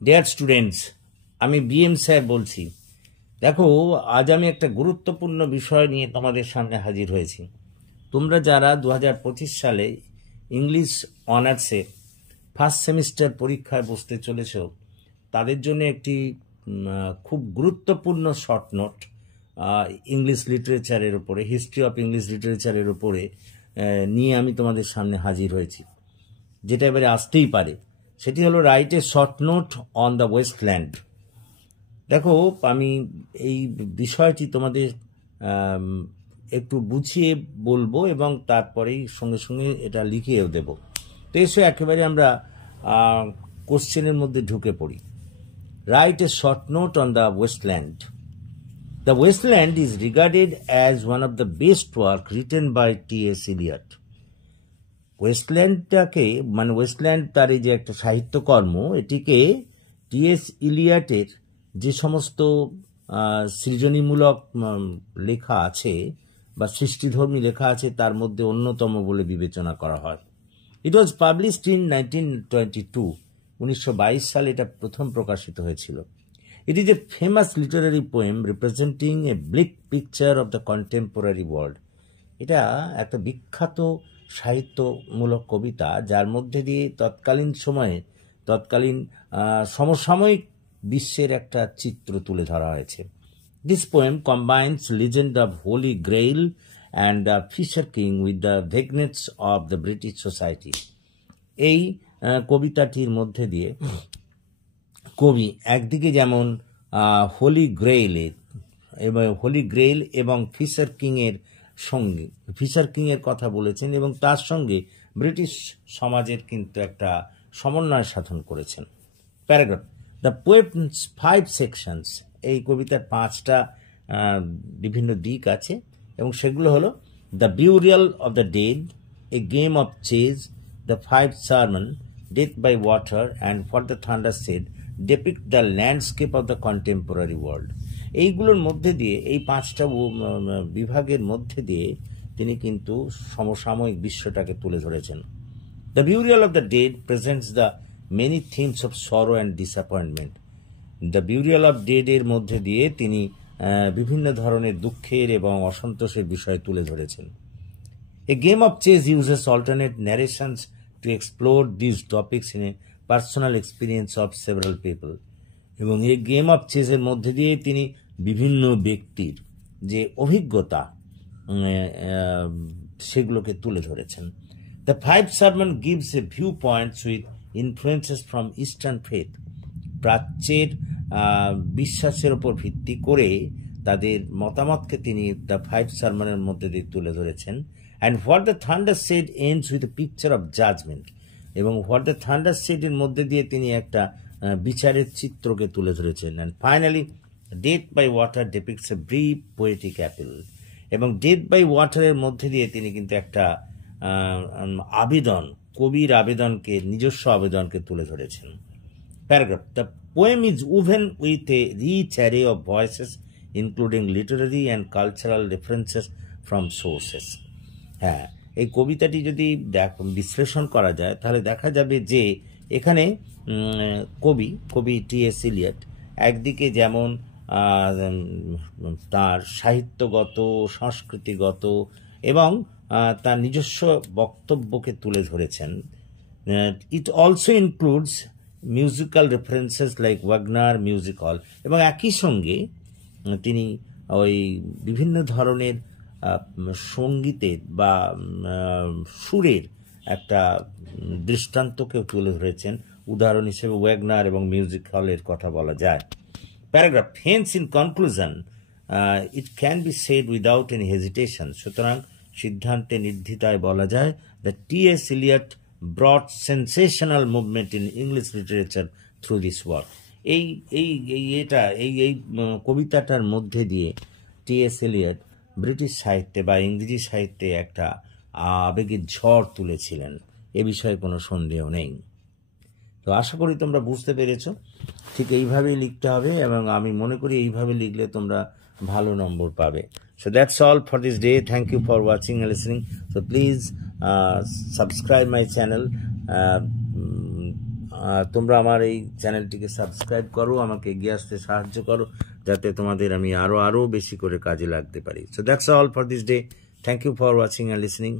Dear students, আমি BM sir বলছি। দেখো, আজ আমি একটা গুরুত্বপূর্ণ বিষয় নিয়ে তোমাদের সামনে হাজির হয়েছি। তোমরা যারা 2025 সালে ইংলিশ অনার্সে ফার্স্ট সেমিস্টার পরীক্ষায় বসতে চলেছ, তাদের জন্য একটি খুব গুরুত্বপূর্ণ শর্ট নোট ইংলিশ লিটারেচারের উপরে, হিস্ট্রি অফ ইংলিশ লিটারেচারের উপরে নিয়ে আমি তোমাদের সামনে হাজির হয়েছি, যেটা এবারে আসতেই পারে। সেটি হলো write a short note on the wasteland. দেখো, আমি এই বিষয়টি তোমাদের একটু বুঝিয়ে বলবো এবং তারপরেই সঙ্গে সঙ্গে এটা লিখিয়েও দেব। তো এসে একেবারে আমরা কোশ্চেনের মধ্যে ঢুকে পড়ি। Write a short note on the wasteland. The Wasteland is regarded as one of the best work written by T.S. Eliot. ওয়েস্টল্যান্ডটাকে ওয়েস্টল্যান্ড তার এই যে একটা সাহিত্যকর্ম, এটিকে টি.এস. ইলিয়টের যে সমস্ত সৃজনীমূলক লেখা আছে বা সৃষ্টিধর্মী লেখা আছে তার মধ্যে অন্যতম বলে বিবেচনা করা হয়। ইট ওয়াজ পাবলিশড ইন 1922। 1922 সালে এটা প্রথম প্রকাশিত হয়েছিল। It is a famous literary poem representing a bleak picture of the contemporary world. এটা একটা বিখ্যাত সাহিত্যমূলক কবিতা, যার মধ্যে দিয়ে তৎকালীন সমসাময়িক বিশ্বের একটা চিত্র তুলে ধরা হয়েছে। This poem combines legend of Holy Grail and the Fisher King with the vagueness of the British society. এই কবিতাটির মধ্যে দিয়ে কবি একদিকে যেমন হোলি গ্রেইল এবং ফিশার কিংয়ের কথা বলেছেন এবং তার সঙ্গে ব্রিটিশ সমাজের কিন্তু একটা সমন্বয় সাধন করেছেন। প্যারাগ্রাফ। The poem's 5 sections. এই কবিতার 5টা বিভিন্ন দিক আছে এবং সেগুলো হলো the burial of the dead, a game of chess, the 5 sermon, death by water and what the thunder said depict the landscape of the contemporary world. এইগুলোর মধ্যে দিয়ে, এই 5টা বিভাগের মধ্যে দিয়ে তিনি কিন্তু সমসাময়িক বিশ্বটাকে তুলে ধরেছেন। The Burial of the Dead presents the many themes of sorrow and disappointment. The Burial of Dead এর মধ্যে দিয়ে তিনি বিভিন্ন ধরনের দুঃখের এবং অসন্তোষের বিষয় তুলে ধরেছেন। A Game of Chase uses alternate narrations to explore these topics in a personal experience of several people. এবং এই গেম অফ চেসের মধ্যে দিয়ে তিনি বিভিন্ন ব্যক্তির যে অভিজ্ঞতা সেগুলোকে তুলে ধরেছেন। The 5 sermon gives a view points with influences from eastern faith. প্রাচ্যের বিশ্বাসের ওপর ভিত্তি করে তাদের মতামতকে তিনি দ্য 5 সার্মনের মধ্যে দিয়ে তুলে ধরেছেন। And what the thunder Said ends with a picture of judgement. এবং হোয়াট দ্য থান্ডার সেডের মধ্যে দিয়ে তিনি একটা বিচারের চিত্রকে তুলে ধরেছেন। And finally Death by Water depicts a brief poetic appeal. এবং ডেথ বাই ওয়াটারের মধ্যে দিয়ে তিনি কিন্তু একটা কবির নিজস্ব আবেদনকে তুলে ধরেছেন। Paragraph. The poem is woven with a rich array of voices including literary and cultural references from sources. হ্যাঁ, এই কবিতাটি যদি বিশ্লেষণ করা যায় তাহলে দেখা যাবে যে এখানে কবি টি.এস. ইলিয়ট একদিকে যেমন তার সাহিত্যগত, সংস্কৃতিগত এবং তার নিজস্ব বক্তব্যকে তুলে ধরেছেন। It also includes musical references like Wagner music hall. এবং একই সঙ্গে তিনি ওই বিভিন্ন ধরনের সঙ্গীতের বা সুরের একটা দৃষ্টান্তকেও তুলে ধরেছেন। উদাহরণ হিসেবে ওয়াগনার এবং মিউজিক হলের কথা বলা যায়। Paragraph. Hence in conclusion it can be said without any hesitation. সুতরাং সিদ্ধান্তে নির্দ্বিধায় বলা যায় the T S. Eliot brought sensational movement in English literature through this work. এই কবিতাটার মধ্যে দিয়ে টি.এস. ইলিয়ট ব্রিটিশ সাহিত্যে বা ইংরেজি সাহিত্যে একটা আবেগের ঝড় তুলেছিলেন, এ বিষয়ে কোনো সন্দেহ নেই। তো আশা করি তোমরা বুঝতে পেরেছ। ঠিক এইভাবেই লিখতে হবে এবং আমি মনে করি এইভাবে লিখলে তোমরা ভালো নম্বর পাবে। So that's all for this day. Thank you for watching and listening. So please subscribe my channel তোমরা আমার এই চ্যানেলটিকে সাবস্ক্রাইব করো, আমাকে এগিয়ে আসতে সাহায্য করো, যাতে তোমাদের আমি আরও বেশি করে কাজে লাগতে পারি। So that's all for this day. Thank you for watching and listening.